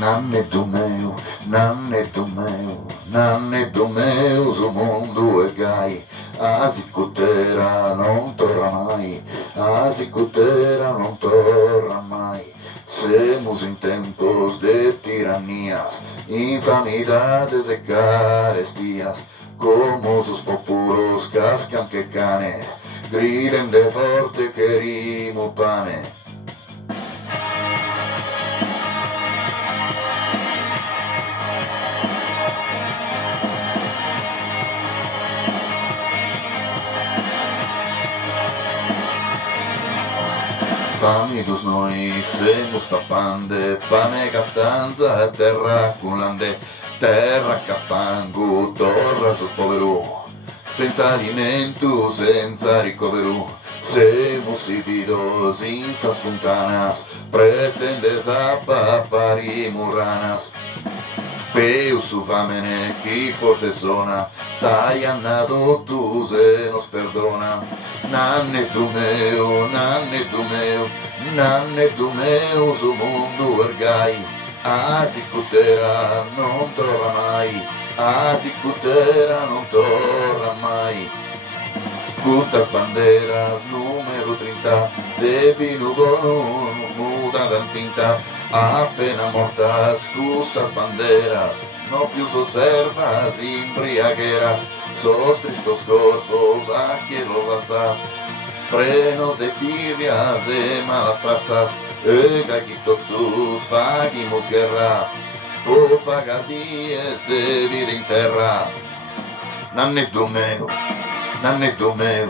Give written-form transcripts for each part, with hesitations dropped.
nanne do meu, o mundo é gai, a zicuteira não torna mai, a zicuteira não torna mai. Semos em tempos de tiranias, infamidades e carestias, como os populos cascan que cane, griden de forte querimo pane. Fami dos noi, semos papande, pane castanza e terra culande, terra capangu, torra sul povero, senza alimento, senza ricovero, semos ididos, senza spontanas, pretendes a papari murranas. Peu su famene, chi forte sona, sai annado tu se nos perdona. Nanne tu meu, nanne tu meu, nanne tu meu, su mundo ergai. A zicutera non torna mai, a zicutera non torna mai. Cutas banderas, número 30, de vino bono, muda de tinta, apenas mortas, cusas banderas, no più servas, embriagueras, sos tristos corpos, aquí los asas, frenos de tirrias e malas trazas, e gaguitos tus, paguimos guerra, por pagar dies de vida en terra. Nanne do meu, nanne do meu,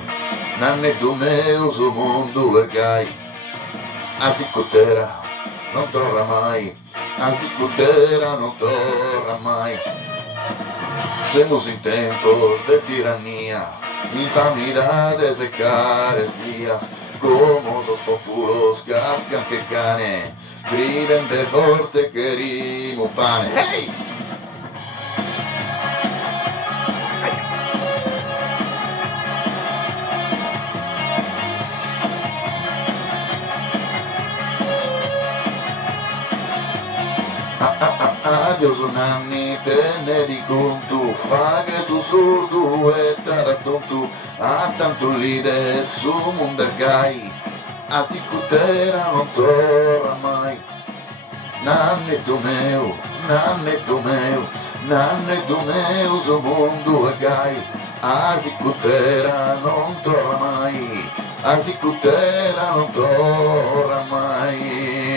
nanne do meu, o mundo ergai. A zicutera non torna mai, a zicutera non torna mai. Semos em tempos de tirania, infamidades e carestias, como os populos cascan que cane, griden de forte querimo pane. Hey! Adios nanni, teneri conto, fa che sussurdo e taratonto, a tanto lide su mundergai, a zicutera non torna mai. Nanne do meu, nanne do meu, nanne do meu, o mundo é gai, a zicutera non torna mai, a zicutera non torna mai.